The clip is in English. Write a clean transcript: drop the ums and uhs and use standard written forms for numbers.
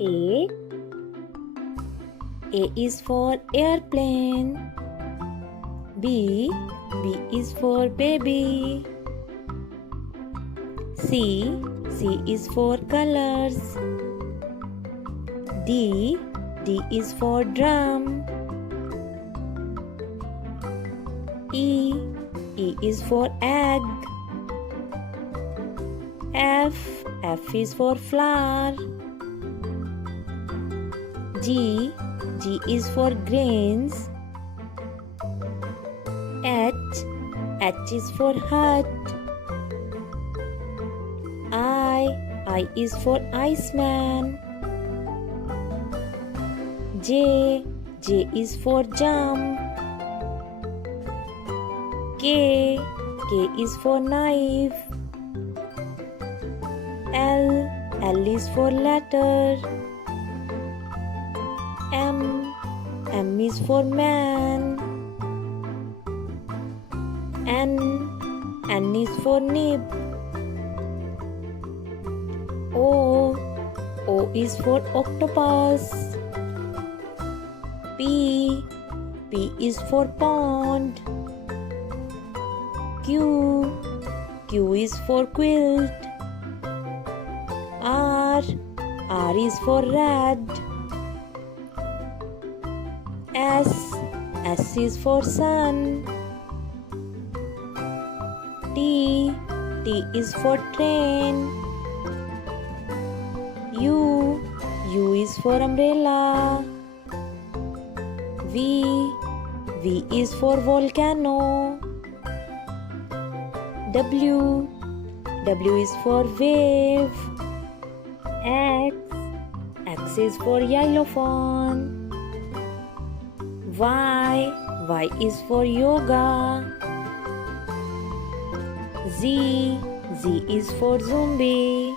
A. A is for airplane. B. B is for baby. C. C is for colors. D. D is for drum. E. E is for egg. F. F is for flower. G. G is for grains. H. H is for hut. I is for Iceman. J. J is for jump. K. K is for knife. L. L is for letter. M. M is for man. N. N is for nib. O. O is for octopus. P. P is for pond. Q. Q is for quilt. R. R is for rat. S. S is for sun. T. T is for train. U. U is for umbrella. V. V is for volcano. W. W is for wave. X. X is for xylophone. Y. Y is for yoga. Z. Z is for zombie.